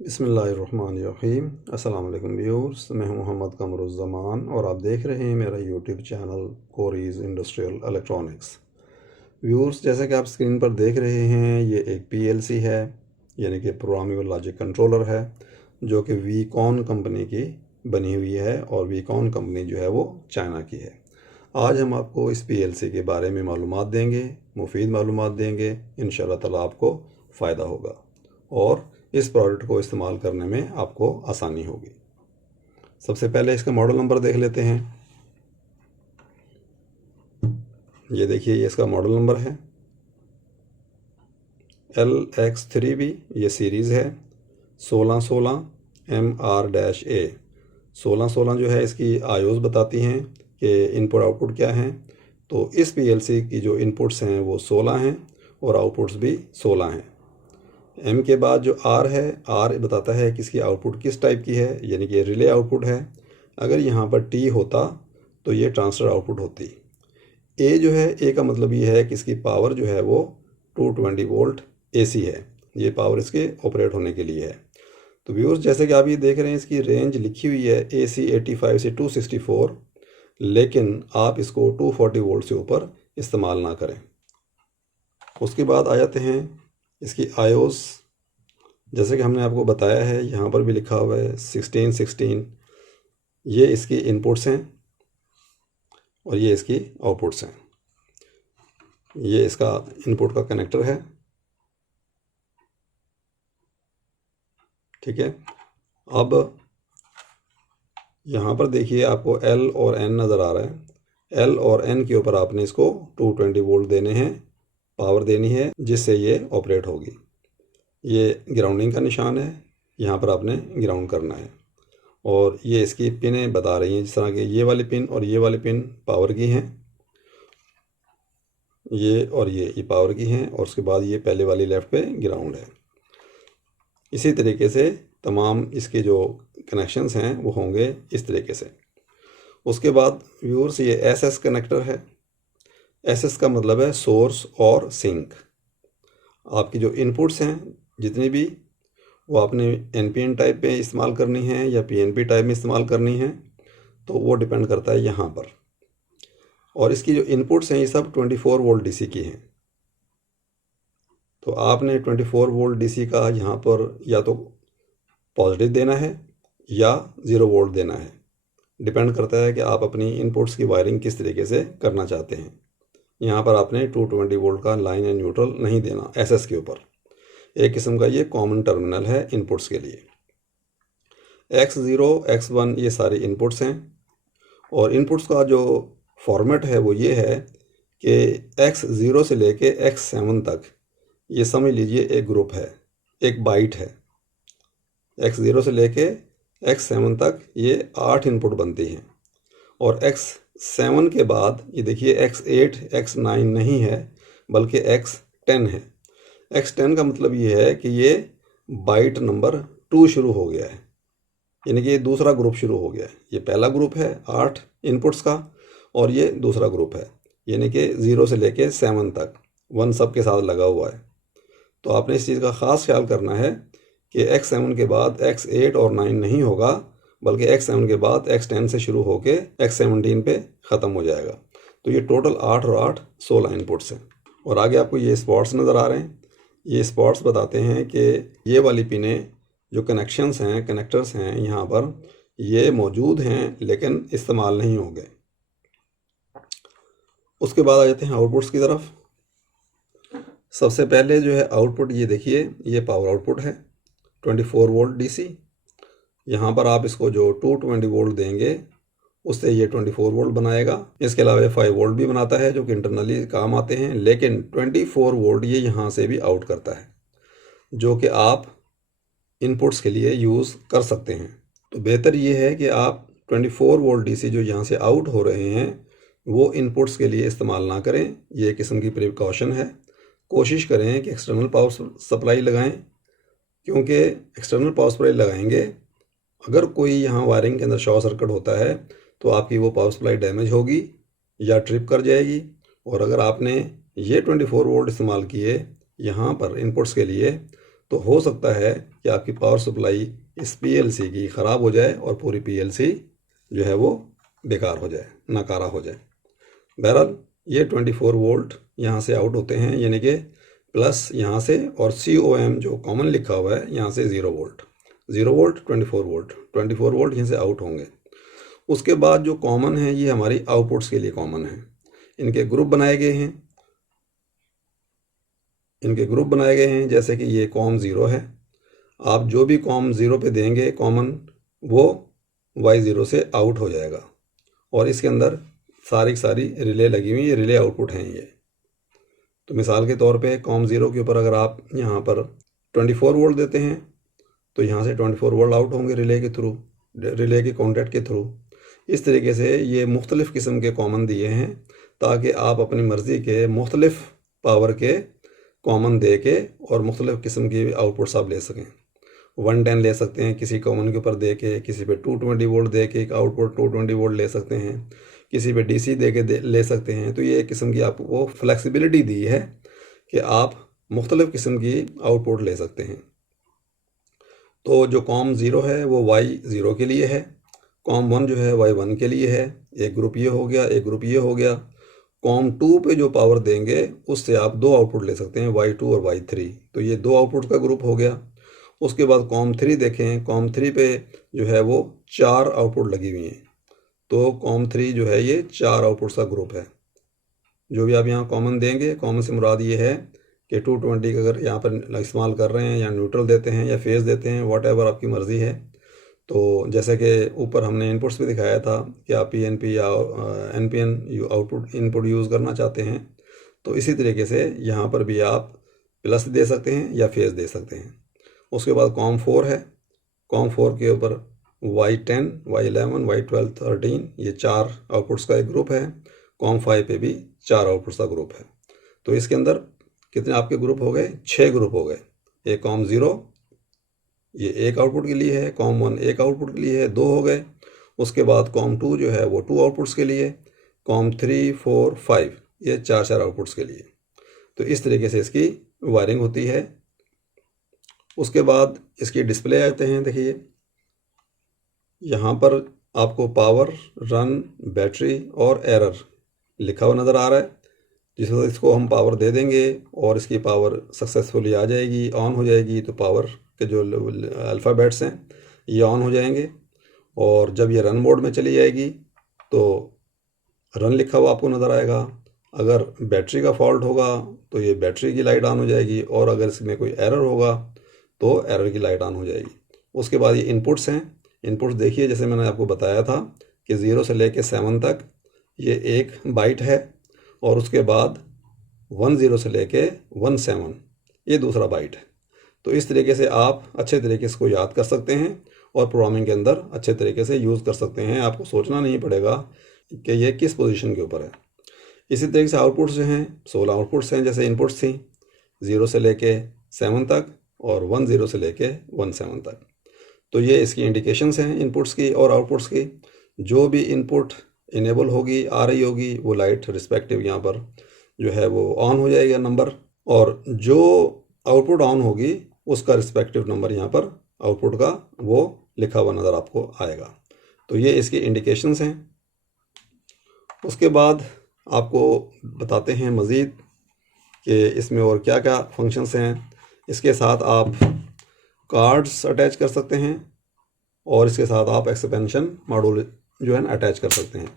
बिस्मिल्लाहिर्रहमानिर्रहीम। अस्सलाम वालेकुम व्यूअर्स, मैं हूं मोहम्मद कमरुज़्ज़मान और आप देख रहे हैं मेरा यूट्यूब चैनल कोरीज़ इंडस्ट्रियल इलेक्ट्रॉनिक्स। व्यूअर्स, जैसा कि आप स्क्रीन पर देख रहे हैं, ये एक पीएलसी है, यानी कि प्रोग्रामेबल लॉजिक कंट्रोलर है, जो कि वीकॉन कंपनी की बनी हुई है और वीकॉन कंपनी जो है वो चाइना की है। आज हम आपको इस पीएलसी के बारे में मालूमात देंगे, मुफीद मालूमात देंगे। इंशाअल्लाह ताला आपको फ़ायदा होगा और इस प्रोडक्ट को इस्तेमाल करने में आपको आसानी होगी। सबसे पहले इसका मॉडल नंबर देख लेते हैं। ये देखिए, ये इसका मॉडल नंबर है LX3B। ये सीरीज़ है 1616 MR-A। 1616 जो है इसकी आयोज़ बताती हैं कि इनपुट आउटपुट क्या हैं। तो इस पीएलसी की जो इनपुट्स हैं वो 16 हैं और आउटपुट्स भी 16 हैं। एम के बाद जो आर है, आर बताता है कि इसकी आउटपुट किस टाइप की है, यानी कि रिले आउटपुट है। अगर यहाँ पर टी होता तो ये ट्रांसफर आउटपुट होती। ए जो है, ए का मतलब ये है कि इसकी पावर जो है वो 220 वोल्ट एसी है। ये पावर इसके ऑपरेट होने के लिए है। तो व्यूअर्स, जैसे कि आप ये देख रहे हैं, इसकी रेंज लिखी हुई है AC 85 से 264, लेकिन आप इसको 240 वोल्ट से ऊपर इस्तेमाल ना करें। उसके बाद आ जाते हैं इसकी आयोस। जैसे कि हमने आपको बताया है, यहाँ पर भी लिखा हुआ है 1616। ये इसकी इनपुट्स हैं और ये इसकी आउटपुट्स हैं। ये इसका इनपुट का कनेक्टर है, ठीक है। अब यहाँ पर देखिए, आपको L और N नज़र आ रहा है। L और N के ऊपर आपने इसको 220 वोल्ट देने हैं, पावर देनी है, जिससे ये ऑपरेट होगी। ये ग्राउंडिंग का निशान है, यहाँ पर आपने ग्राउंड करना है। और ये इसकी पिनें बता रही हैं, जिस तरह के ये वाली पिन और ये वाली पिन पावर की हैं, ये और ये पावर की हैं, और उसके बाद ये पहले वाली लेफ़्ट पे ग्राउंड है। इसी तरीके से तमाम इसके जो कनेक्शंस हैं वो होंगे इस तरीके से। उसके बाद व्यूअर्स, ये SS कनेक्टर है। SS का मतलब है सोर्स और सिंक। आपकी जो इनपुट्स हैं जितनी भी, वो आपने NPN टाइप पे इस्तेमाल करनी है या PNP टाइप में इस्तेमाल करनी है, तो वो डिपेंड करता है यहाँ पर। और इसकी जो इनपुट्स हैं ये सब 24 वोल्ट DC की हैं। तो आपने 24 वोल्ट DC का यहाँ पर या तो पॉजिटिव देना है या 0 वोल्ट देना है। डिपेंड करता है कि आप अपनी इनपुट्स की वायरिंग किस तरीके से करना चाहते हैं। यहाँ पर आपने 220 वोल्ट का लाइन एंड न्यूट्रल नहीं देना SS के ऊपर। एक किस्म का ये कॉमन टर्मिनल है इनपुट्स के लिए। X0 X1 ये सारे इनपुट्स हैं। और इनपुट्स का जो फॉर्मेट है वो ये है कि X0 से लेके X7 तक ये समझ लीजिए एक ग्रुप है, एक बाइट है। X0 से लेके X7 तक ये 8 इनपुट बनती हैं। और X7 के बाद ये देखिए X8 X9 नहीं है, बल्कि X10 है। X10 का मतलब ये है कि ये बाइट नंबर 2 शुरू हो गया है, यानी कि ये दूसरा ग्रुप शुरू हो गया है। ये पहला ग्रुप है 8 इनपुट्स का, और ये दूसरा ग्रुप है, यानी कि 0 से लेके 7 तक 1 सब के साथ लगा हुआ है। तो आपने इस चीज़ का ख़ास ख्याल करना है कि X7 के बाद X8 और 9 नहीं होगा, बल्कि X7 के बाद X10 से शुरू होके X17 पे ख़त्म हो जाएगा। तो ये टोटल 8 और 8 16 इनपुट्स हैं। और आगे आपको ये स्पॉट्स नज़र आ रहे हैं। ये स्पॉट्स बताते हैं कि ये वाली पिनें जो कनेक्शंस हैं, कनेक्टर्स हैं, यहाँ पर ये मौजूद हैं लेकिन इस्तेमाल नहीं होंगे। उसके बाद आ जाते हैं आउटपुट्स की तरफ। सबसे पहले जो है आउटपुट, ये देखिए, ये पावर आउटपुट है 24 वोल्ट DC। यहाँ पर आप इसको जो 220 वोल्ट देंगे उससे ये 24 वोल्ट बनाएगा। इसके अलावा ये 5 वोल्ट भी बनाता है, जो कि इंटरनली काम आते हैं, लेकिन 24 वोल्ट ये यहाँ से भी आउट करता है, जो कि आप इनपुट्स के लिए यूज़ कर सकते हैं। तो बेहतर ये है कि आप 24 वोल्ट DC जो यहाँ से आउट हो रहे हैं वो इनपुट्स के लिए इस्तेमाल ना करें। ये किस्म की प्रिकॉशन है। कोशिश करें कि एक्सटर्नल पावर सप्लाई लगाएं, क्योंकि एक्सटर्नल पावर सप्लाई लगाएंगे, अगर कोई यहाँ वायरिंग के अंदर शॉर्ट सर्किट होता है तो आपकी वो पावर सप्लाई डैमेज होगी या ट्रिप कर जाएगी। और अगर आपने ये 24 वोल्ट इस्तेमाल किए यहाँ पर इनपुट्स के लिए, तो हो सकता है कि आपकी पावर सप्लाई इस पीएलसी की ख़राब हो जाए और पूरी पीएलसी जो है वो बेकार हो जाए, नाकारा हो जाए। बहरहाल ये 24 वोल्ट यहाँ से आउट होते हैं, यानी कि प्लस यहाँ से, और COM जो कॉमन लिखा हुआ है यहाँ से 0 वोल्ट, 0 वोल्ट 24 वोल्ट, 24 वोल्ट यहाँ से आउट होंगे। उसके बाद जो कॉमन है ये हमारी आउटपुट्स के लिए कॉमन है। इनके ग्रुप बनाए गए हैं, जैसे कि ये कॉम 0 है। आप जो भी कॉम 0 पे देंगे कॉमन, वो Y0 से आउट हो जाएगा। और इसके अंदर सारी की सारी रिले लगी हुई, ये रिले आउटपुट हैं ये। तो मिसाल के तौर पे कॉम 0 के ऊपर अगर आप यहाँ पर 24 वोल्ट देते हैं तो यहाँ से 24 वोल्ट आउट होंगे रिले के थ्रू, रिले के कॉन्टैक्ट के थ्रू। इस तरीके से ये मुख्तलिफ़ किस्म के कॉमन दिए हैं ताकि आप अपनी मर्ज़ी के मुख्तलिफ़ पावर के कॉमन दे के और मुख्तलिफ़ किस्म की आउटपुट्स आप ले सकें। 110 ले सकते हैं किसी कॉमन के ऊपर दे के, किसी पे 220 वोल्ट दे के एक आउटपुट 220 वोल्ट ले सकते हैं, किसी पे DC दे के ले सकते हैं। तो ये एक किस्म की आपको फ्लेक्सिबिलिटी दी है कि आप मुख्तलिफ़ किस्म की आउटपुट ले सकते हैं। तो जो कॉम 0 है वो Y0 के लिए है, कॉम 1 जो है Y1 के लिए है। एक ग्रुप ये हो गया, एक ग्रुप ये हो गया। कॉम 2 पे जो पावर देंगे उससे आप दो आउटपुट ले सकते हैं, Y2 और Y3। तो ये दो आउटपुट का ग्रुप हो गया। उसके बाद कॉम 3 देखें, कॉम 3 पे जो है वो 4 आउटपुट लगी हुई हैं। तो कॉम 3 जो है ये 4 आउटपुट्स का ग्रुप है। जो भी आप यहाँ कॉमन देंगे, कॉमन से मुराद ये है कि 220 का अगर यहाँ पर इस्तेमाल कर रहे हैं या न्यूट्रल देते हैं या फेज़ देते हैं, वॉट एवर आपकी मर्ज़ी है। तो जैसे कि ऊपर हमने इनपुट्स पे दिखाया था कि आप PNP या NPN आउटपुट इनपुट यूज़ करना चाहते हैं, तो इसी तरीके से यहाँ पर भी आप प्लस दे सकते हैं या फेज़ दे सकते हैं। उसके बाद कॉम 4 है, कॉम 4 के ऊपर Y10, Y11, Y12, 13 ये 4 आउटपुट्स का एक ग्रुप है। कॉम 5 पे भी 4 आउटपुट्स का ग्रुप है। तो इसके अंदर कितने आपके ग्रुप हो गए? 6 ग्रुप हो गए। एक कॉम 0 ये एक आउटपुट के लिए है, कॉम 1 एक आउटपुट के लिए है, 2 हो गए। उसके बाद कॉम 2 जो है वो 2 आउटपुट्स के लिए, कॉम 3, 4, 5 ये 4 आउटपुट्स के लिए। तो इस तरीके से इसकी वायरिंग होती है। उसके बाद इसकी डिस्प्ले आते हैं। देखिए यहाँ पर आपको पावर, रन, बैटरी और एरर लिखा हुआ नज़र आ रहा है। जिस वक्त इसको हम पावर दे देंगे और इसकी पावर सक्सेसफुली आ जाएगी, ऑन हो जाएगी, तो पावर के जो अल्फ़ाबेट्स हैं ये ऑन हो जाएंगे। और जब ये रन मोड में चली जाएगी तो रन लिखा हुआ आपको नज़र आएगा। अगर बैटरी का फॉल्ट होगा तो ये बैटरी की लाइट ऑन हो जाएगी, और अगर इसमें कोई एरर होगा तो एरर की लाइट ऑन हो जाएगी। उसके बाद ये इनपुट्स हैं। इनपुट्स देखिए, जैसे मैंने आपको बताया था कि 0 से लेके 7 तक ये एक बाइट है, और उसके बाद 10 से लेके 17 ये दूसरा बाइट है। तो इस तरीके से आप अच्छे तरीके से इसको याद कर सकते हैं और प्रोग्रामिंग के अंदर अच्छे तरीके से यूज़ कर सकते हैं। आपको सोचना नहीं पड़ेगा कि ये किस पोजीशन के ऊपर है। इसी तरीके से आउटपुट्स जो हैं 16 आउटपुट्स हैं, जैसे इनपुट्स थी 0 से लेके 7 तक और 10 से लेके 17 तक। तो ये इसकी इंडिकेशंस हैं इनपुट्स की और आउटपुट्स की। जो भी इनपुट इनेबल होगी, आ रही होगी, वो लाइट रिस्पेक्टिव यहाँ पर जो है वो ऑन हो जाएगा नंबर, और जो आउटपुट ऑन होगी उसका रिस्पेक्टिव नंबर यहाँ पर आउटपुट का वो लिखा हुआ नज़र आपको आएगा। तो ये इसकी इंडिकेशंस हैं। उसके बाद आपको बताते हैं मज़ीद कि इसमें और क्या क्या फंक्शंस हैं। इसके साथ आप कार्ड्स अटैच कर सकते हैं, और इसके साथ आप एक्सपेंशन मॉड्यूल जो है ना अटैच कर सकते हैं।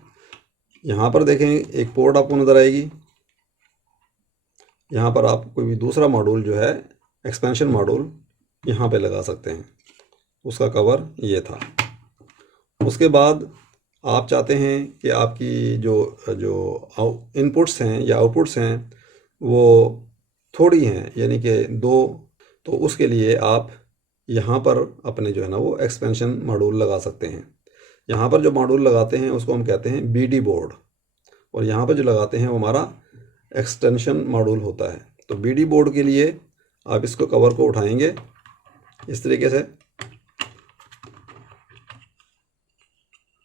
यहाँ पर देखें एक पोर्ट आपको नज़र आएगी। यहाँ पर आप कोई भी दूसरा मॉड्यूल जो है एक्सपेंशन मॉड्यूल यहाँ पे लगा सकते हैं। उसका कवर ये था। उसके बाद आप चाहते हैं कि आपकी जो इनपुट्स हैं या आउटपुट्स हैं वो थोड़ी हैं, यानी कि 2, तो उसके लिए आप यहाँ पर अपने जो है ना वो एक्सपेंशन मॉड्यूल लगा सकते हैं। यहाँ पर जो मॉड्यूल लगाते हैं उसको हम कहते हैं BD बोर्ड, और यहाँ पर जो लगाते हैं वो हमारा एक्सटेंशन मॉड्यूल होता है। तो BD बोर्ड के लिए आप इसको कवर को उठाएंगे इस तरीके से,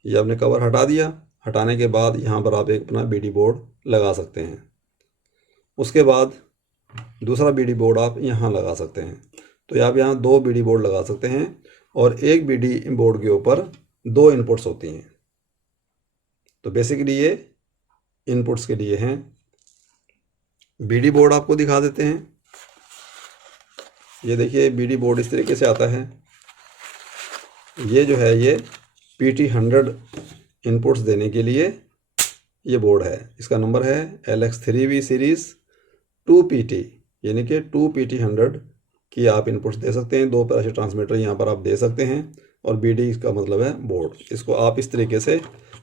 ये आपने कवर हटा दिया। हटाने के बाद यहाँ पर आप एक अपना BD बोर्ड लगा सकते हैं। उसके बाद दूसरा BD बोर्ड आप यहाँ लगा सकते हैं। तो आप यहाँ 2 BD बोर्ड लगा सकते हैं और एक BD बोर्ड के ऊपर 2 इनपुट्स होती हैं। तो बेसिकली ये इनपुट्स के लिए हैं। BD बोर्ड आपको दिखा देते हैं। ये देखिए BD बोर्ड इस तरीके से आता है। ये जो है ये PT100 इनपुट्स देने के लिए ये बोर्ड है। इसका नंबर है LX3V सीरीज़ 2PT, यानी कि 2PT100 की आप इनपुट्स दे सकते हैं। 2 प्रेशर ट्रांसमीटर यहाँ पर आप दे सकते हैं और BD का मतलब है बोर्ड। इसको आप इस तरीके से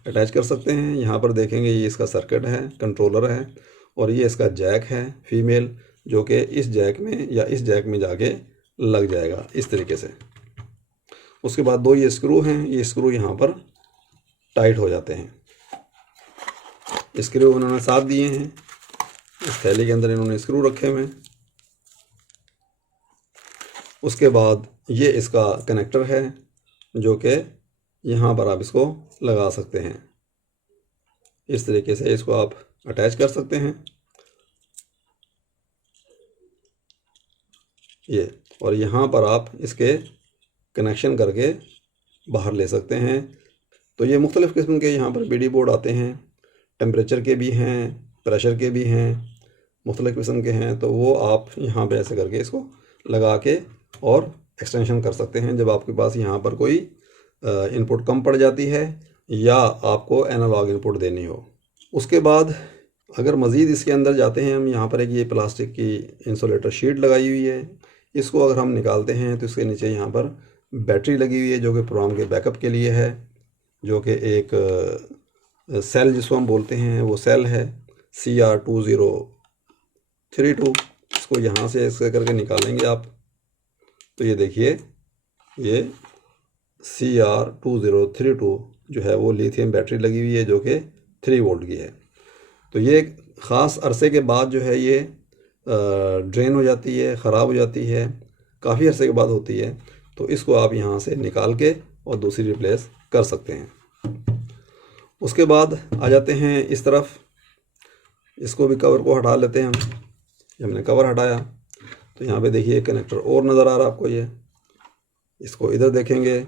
अटैच कर सकते हैं। यहाँ पर देखेंगे ये इसका सर्किट है, कंट्रोलर है और ये इसका जैक है फीमेल, जो कि इस जैक में या इस जैक में जाके लग जाएगा इस तरीके से। उसके बाद 2 ये स्क्रू हैं, ये स्क्रू यहाँ पर टाइट हो जाते हैं। स्क्रू उन्होंने 7 दिए हैं। इस थैली के अंदर इन्होंने स्क्रू रखे हुए हैं। उसके बाद ये इसका कनेक्टर है, जो कि यहाँ पर आप इसको लगा सकते हैं। इस तरीके से इसको आप अटैच कर सकते हैं ये, और यहाँ पर आप इसके कनेक्शन करके बाहर ले सकते हैं। तो ये मुख्तलिफ़ किस्म के यहाँ पर BD बोर्ड आते हैं। टेम्परेचर के भी हैं, प्रेशर के भी हैं, मुख्तलिफ़ किस्म के हैं। तो वो आप यहाँ पे ऐसे करके इसको लगा के और एक्सटेंशन कर सकते हैं जब आपके पास यहाँ पर कोई इनपुट कम पड़ जाती है या आपको एनालॉग इनपुट देनी हो। उसके बाद अगर मज़ीद इसके अंदर जाते हैं हम, यहाँ पर एक ये प्लास्टिक की इंसुलेटर शीट लगाई हुई है। इसको अगर हम निकालते हैं तो इसके नीचे यहाँ पर बैटरी लगी हुई है, जो कि प्रोग्राम के बैकअप के लिए है, जो कि एक सेल जिसको हम बोलते हैं वो सेल है CR2032। इसको यहाँ से ऐसे करके निकालेंगे आप, तो ये देखिए ये CR2032 जो है वो लिथियम बैटरी लगी हुई है, जो कि 3 वोल्ट की है। तो ये एक ख़ास अरसे के बाद जो है ये ड्रेन हो जाती है, ख़राब हो जाती है, काफ़ी अरसे के बाद होती है। तो इसको आप यहाँ से निकाल के और दूसरी रिप्लेस कर सकते हैं। उसके बाद आ जाते हैं इस तरफ, इसको भी कवर को हटा लेते हैं हम। ये हमने कवर हटाया तो यहाँ पे देखिए कनेक्टर और नज़र आ रहा है आपको। ये इसको इधर देखेंगे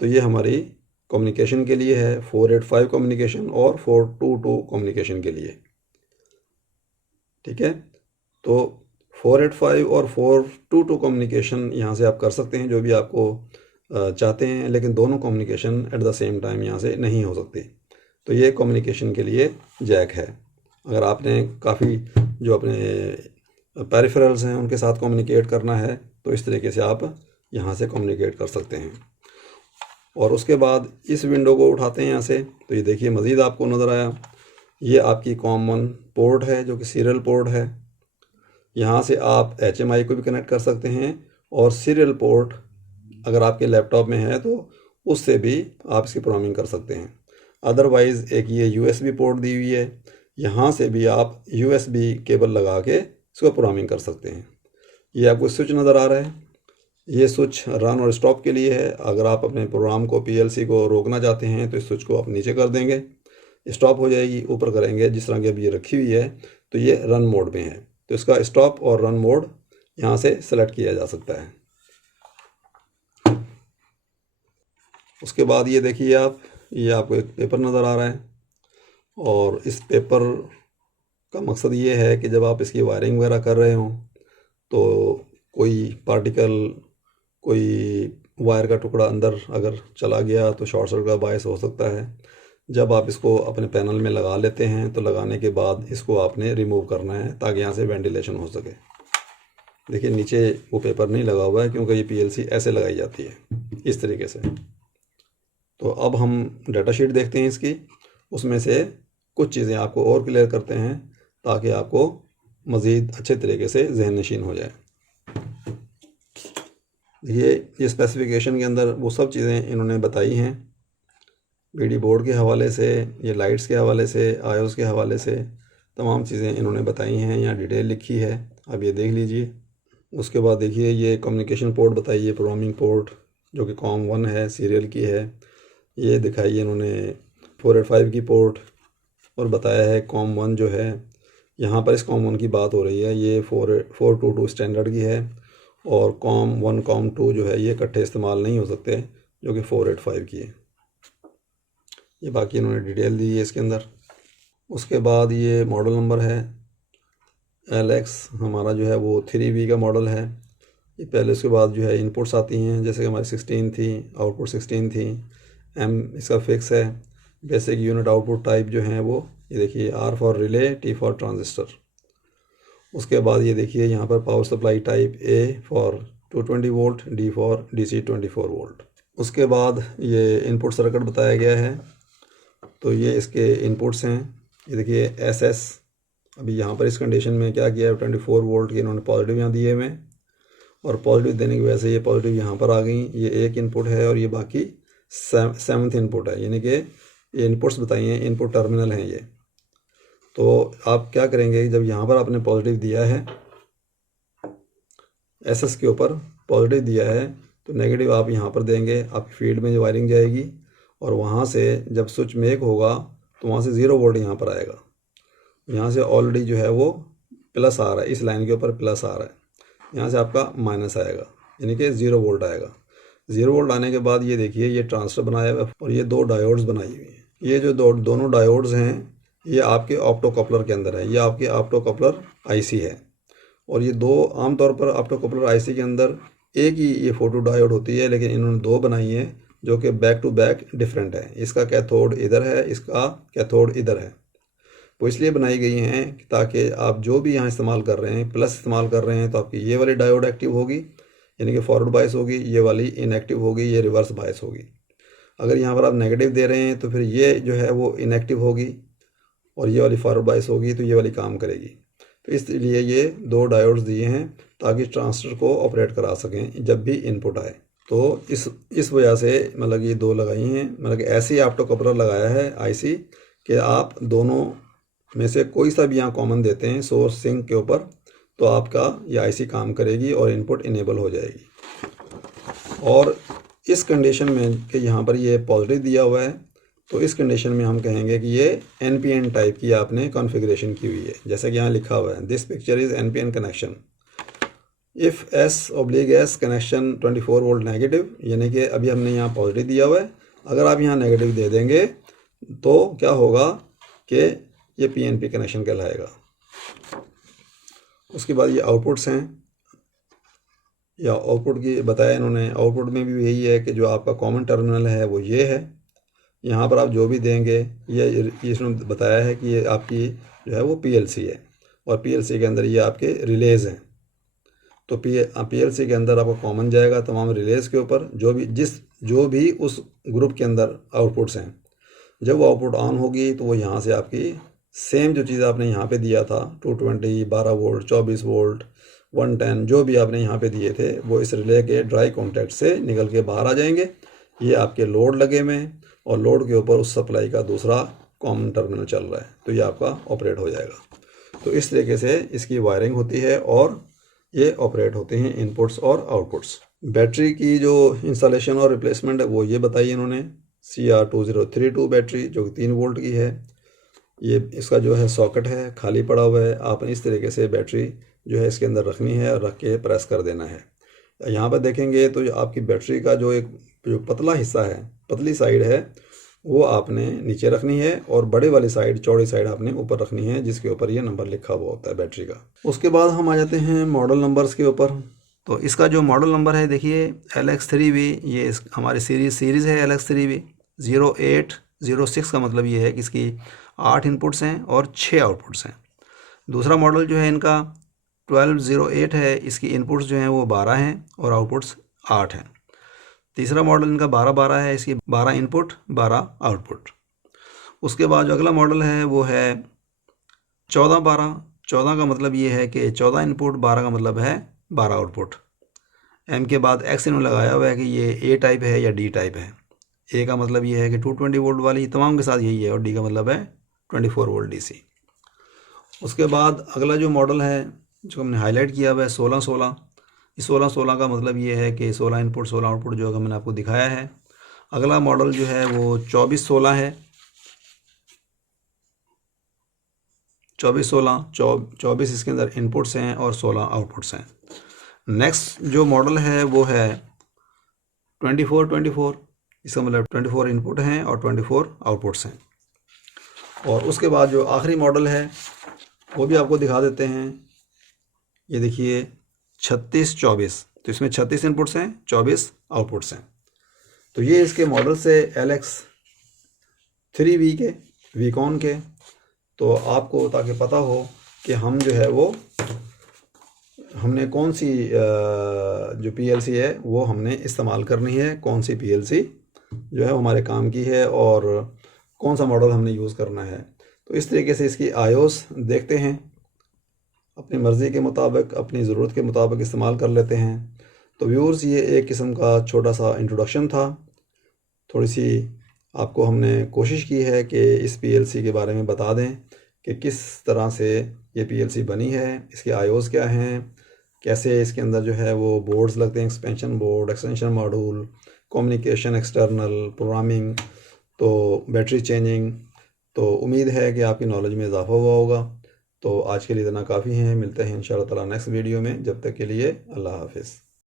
तो ये हमारी कम्युनिकेशन के लिए है, 485 कम्युनिकेशन और 422 कम्युनिकेशन के लिए। ठीक है, तो 485 और 422 कम्युनिकेशन यहाँ से आप कर सकते हैं जो भी आपको चाहते हैं, लेकिन दोनों communication at the same time यहाँ से नहीं हो सकती। तो ये कम्युनिकेशन के लिए जैक है। अगर आपने काफ़ी जो अपने पेरिफेरल्स हैं उनके साथ कम्युनिकेट करना है तो इस तरीके से आप यहाँ से कम्युनिकेट कर सकते हैं। और उसके बाद इस विंडो को उठाते हैं यहाँ से, तो ये देखिए मज़ीद आपको नज़र आया, ये आपकी कॉमन पोर्ट है जो कि सीरियल पोर्ट है। यहाँ से आप HMI को भी कनेक्ट कर सकते हैं और सीरियल पोर्ट अगर आपके लैपटॉप में है तो उससे भी आप इसकी प्रोग्रामिंग कर सकते हैं। अदरवाइज़ एक ये USB पोर्ट दी हुई है, यहाँ से भी आप USB केबल लगा के इसको प्रोग्रामिंग कर सकते हैं। ये आपको स्विच नज़र आ रहा है, ये स्विच रन और स्टॉप के लिए है। अगर आप अपने प्रोग्राम को PLC को रोकना चाहते हैं तो इस स्विच को आप नीचे कर देंगे, स्टॉप हो जाएगी। ऊपर करेंगे जिस तरह की अभी ये रखी हुई है तो ये रन मोड में है, तो इसका स्टॉप और रन मोड यहाँ से सेलेक्ट किया जा सकता है। उसके बाद ये देखिए आप, ये आपको एक पेपर नज़र आ रहा है और इस पेपर का मकसद ये है कि जब आप इसकी वायरिंग वगैरह कर रहे हों तो कोई पार्टिकल, कोई वायर का टुकड़ा अंदर अगर चला गया तो शॉर्ट सर्किट का बायस हो सकता है। जब आप इसको अपने पैनल में लगा लेते हैं तो लगाने के बाद इसको आपने रिमूव करना है ताकि यहाँ से वेंटिलेशन हो सके। देखिए नीचे वो पेपर नहीं लगा हुआ है क्योंकि ये PLC ऐसे लगाई जाती है इस तरीके से। तो अब हम डाटा शीट देखते हैं इसकी, उसमें से कुछ चीज़ें आपको और क्लियर करते हैं ताकि आपको मज़ीद अच्छे तरीके से जहन नशीन हो जाए। ये स्पेसिफिकेशन के अंदर वो सब चीज़ें इन्होंने बताई हैं, BD बोर्ड के हवाले से, ये लाइट्स के हवाले से, IOS के हवाले से तमाम चीज़ें इन्होंने बताई हैं, यहाँ डिटेल लिखी है, अब ये देख लीजिए। उसके बाद देखिए ये कम्युनिकेशन पोर्ट बताइए, ये प्रोग्रामिंग पोर्ट जो कि COM1 है, सीरियल की है। ये दिखाई इन्होंने 485 की पोर्ट और बताया है COM1 जो है, यहाँ पर इस COM1 की बात हो रही है, ये 422 स्टैंडर्ड की है और COM1 COM2 जो है ये इकट्ठे इस्तेमाल नहीं हो सकते, जो कि 485 की है। ये बाकी इन्होंने डिटेल दी है इसके अंदर। उसके बाद ये मॉडल नंबर है LX, हमारा जो है वो 3B का मॉडल है। ये पहले उसके बाद जो है इनपुट्स आती हैं, जैसे कि हमारी 16 थी, आउटपुट 16 थी। इसका फिक्स है। बेसिक यूनिट आउटपुट टाइप जो हैं वो ये देखिए, R for relay, T for transistor. उसके बाद ये देखिए यहाँ पर power supply type A for 220 volt, D for DC 24 volt. उसके बाद ये इनपुट सर्किट बताया गया है। तो ये इसके इनपुट्स हैं। ये देखिए SS, अभी यहाँ पर इस कंडीशन में क्या किया है, 24 वोल्ट के इन्होंने पॉजिटिव यहाँ दिए हुए, और पॉजिटिव देने की वजह से ये पॉजिटिव यहाँ पर आ गई। ये एक इनपुट है और ये बाकी 7th इनपुट है, यानी कि ये इनपुट्स बताई हैं, इनपुट टर्मिनल हैं ये। तो आप क्या करेंगे, जब यहाँ पर आपने पॉजिटिव दिया है, SS के ऊपर पॉजिटिव दिया है, तो नेगेटिव आप यहाँ पर देंगे, आपकी फील्ड में जो वायरिंग जाएगी, और वहाँ से जब स्विच मेक होगा तो वहाँ से 0 वोल्ट यहाँ पर आएगा। यहाँ से ऑलरेडी जो है वो प्लस आ रहा है, इस लाइन के ऊपर प्लस आ रहा है, यहाँ से आपका माइनस आएगा, यानी कि 0 वोल्ट आएगा। 0 वोल्ट आने के बाद ये देखिए ये ट्रांजिस्टर बनाया हुआ है और ये 2 डायोड्स बनाई हुई हैं। ये जो दोनों डायोड्स हैं ये आपके ऑप्टोकपलर के अंदर है, ये आपके ऑप्टोकपलर IC है। और ये 2 आमतौर पर ऑप्टोकपलर IC के अंदर एक ही ये फोटो डायोड होती है, लेकिन इन्होंने 2 बनाई है जो कि बैक टू बैक डिफरेंट है। इसका कैथोड इधर है, इसका कैथोड इधर है। वो इसलिए बनाई गई हैं ताकि आप जो भी यहाँ इस्तेमाल कर रहे हैं, प्लस इस्तेमाल कर रहे हैं, तो आपकी ये वाली डायोड एक्टिव होगी, यानी कि फॉरवर्ड बायस होगी, ये वाली इनएक्टिव होगी, ये रिवर्स बायस होगी। अगर यहाँ पर आप नेगेटिव दे रहे हैं तो फिर ये जो है वो इनएक्टिव होगी, और ये वाली फॉरवर्ड बायस होगी, तो ये वाली काम करेगी। तो इसलिए ये 2 डायोड्स दिए हैं ताकि ट्रांजिस्टर को ऑपरेट करा सकें जब भी इनपुट आए। तो इस वजह से मतलब ये 2 लगाई हैं, मतलब कि ऐसे ही ऑप्टोकपलर लगाया है IC कि आप दोनों में से कोई सा भी यहाँ कॉमन देते हैं सोर्स सिंक के ऊपर, तो आपका ये IC काम करेगी और इनपुट इनेबल हो जाएगी। और इस कंडीशन में कि यहाँ पर ये पॉजिटिव दिया हुआ है, तो इस कंडीशन में हम कहेंगे कि ये NPN टाइप की आपने कॉन्फ़िगरेशन की हुई है, जैसे कि यहाँ लिखा हुआ है, this picture is NPN connection if S/S connection 24 volt negative, यानी कि अभी हमने यहाँ पॉजिटिव दिया हुआ है, अगर आप यहाँ नेगेटिव दे देंगे तो क्या होगा कि ये PNP कनेक्शन कहलाएगा। उसके बाद ये आउटपुट्स हैं, या आउटपुट की बताया इन्होंने। आउटपुट में भी यही है कि जो आपका कॉमन टर्मिनल है वो ये है, यहाँ पर आप जो भी देंगे, ये इसने बताया है कि ये आपकी जो है वो PLC है, और PLC के अंदर ये आपके रिलेज़ हैं। तो PLC के अंदर आपको कॉमन जाएगा तमाम रिलेज़ के ऊपर, जो भी उस ग्रुप के अंदर आउटपुट्स हैं। जब वो आउटपुट ऑन होगी तो वो यहाँ से आपकी सेम जो चीज़ आपने यहाँ पे दिया था, 220, 12 वोल्ट, 24 वोल्ट, 110, जो भी आपने यहाँ पे दिए थे, वो इस रिले के ड्राई कॉन्टैक्ट से निकल के बाहर आ जाएंगे। ये आपके लोड लगे हुए हैं, और लोड के ऊपर उस सप्लाई का दूसरा कॉमन टर्मिनल चल रहा है, तो ये आपका ऑपरेट हो जाएगा। तो इस तरीके से इसकी वायरिंग होती है, और ये ऑपरेट होते हैं इनपुट्स और आउटपुट्स। बैटरी की जो इंस्टॉलेशन और रिप्लेसमेंट है वो ये बताई इन्होंने। CR2032 बैटरी जो कि 3 वोल्ट की है। ये इसका जो है सॉकेट है खाली पड़ा हुआ है, आपने इस तरीके से बैटरी जो है इसके अंदर रखनी है और रख के प्रेस कर देना है। यहाँ पर देखेंगे तो आपकी बैटरी का जो पतला हिस्सा है, पतली साइड है, वो आपने नीचे रखनी है, और बड़े वाली साइड, चौड़ी साइड आपने ऊपर रखनी है, जिसके ऊपर ये नंबर लिखा हुआ होता है बैटरी का। उसके बाद हम आ जाते हैं मॉडल नंबर्स के ऊपर। तो इसका जो मॉडल नंबर है देखिए LX3B, ये हमारी सीरीज़ है LX3B 0806 का मतलब ये है कि इसकी 8 इनपुट्स हैं और 6 आउटपुट्स हैं। दूसरा मॉडल जो है इनका 1208 है, इसकी इनपुट्स जो हैं वो 12 हैं और आउटपुट्स 8 हैं। तीसरा मॉडल इनका 1212 है, इसकी 12 इनपुट 12 आउटपुट। उसके बाद जो अगला मॉडल है वो है 1412। 14 का मतलब ये है कि 14 इनपुट, 12 का मतलब है 12 आउटपुट। M के बाद X इन्होंने लगाया हुआ है कि ये A टाइप है या D टाइप है। A का मतलब ये है कि 220 वोल्ट वाली तमाम के साथ यही है, और D का मतलब है 24 वोल्ट DC। उसके बाद अगला जो मॉडल है जो हमने हाईलाइट किया हुआ है 1616। इस 1616 का मतलब ये है कि 16 इनपुट 16 आउटपुट जो मैंने आपको दिखाया है। अगला मॉडल जो है वो 2416 है। 2416 24 इसके अंदर इनपुट्स हैं और 16 आउटपुट्स हैं। नेक्स्ट जो मॉडल है वो है 24-24। इसका मतलब 24 इनपुट हैं और 24 आउटपुट्स हैं। और उसके बाद जो आखिरी मॉडल है वो भी आपको दिखा देते हैं। ये देखिए 36-24। तो इसमें 36 इनपुट्स हैं, 24 आउटपुट्स हैं। तो ये इसके मॉडल से LX3V के वीकॉन के। तो आपको ताकि पता हो कि हम जो है वो हमने कौन सी जो PLC है वो हमने इस्तेमाल करनी है, कौन सी PLC जो है हमारे काम की है और कौन सा मॉडल हमने यूज़ करना है। तो इस तरीके से इसकी आयोस देखते हैं, अपनी मर्ज़ी के मुताबिक, अपनी ज़रूरत के मुताबिक इस्तेमाल कर लेते हैं। तो व्यूअर्स, ये एक किस्म का छोटा सा इंट्रोडक्शन था। थोड़ी सी आपको हमने कोशिश की है कि इस PLC के बारे में बता दें कि किस तरह से ये PLC बनी है, इसके आयोस क्या हैं, कैसे इसके अंदर जो है वो बोर्ड्स लगते हैं, expansion board, extension module, communication, external programming, तो बैटरी चेंजिंग। तो उम्मीद है कि आपकी नॉलेज में इजाफा हुआ होगा। तो आज के लिए इतना काफ़ी है। मिलते हैं इंशाअल्लाह ताला नेक्स्ट वीडियो में। जब तक के लिए अल्लाह हाफिज़।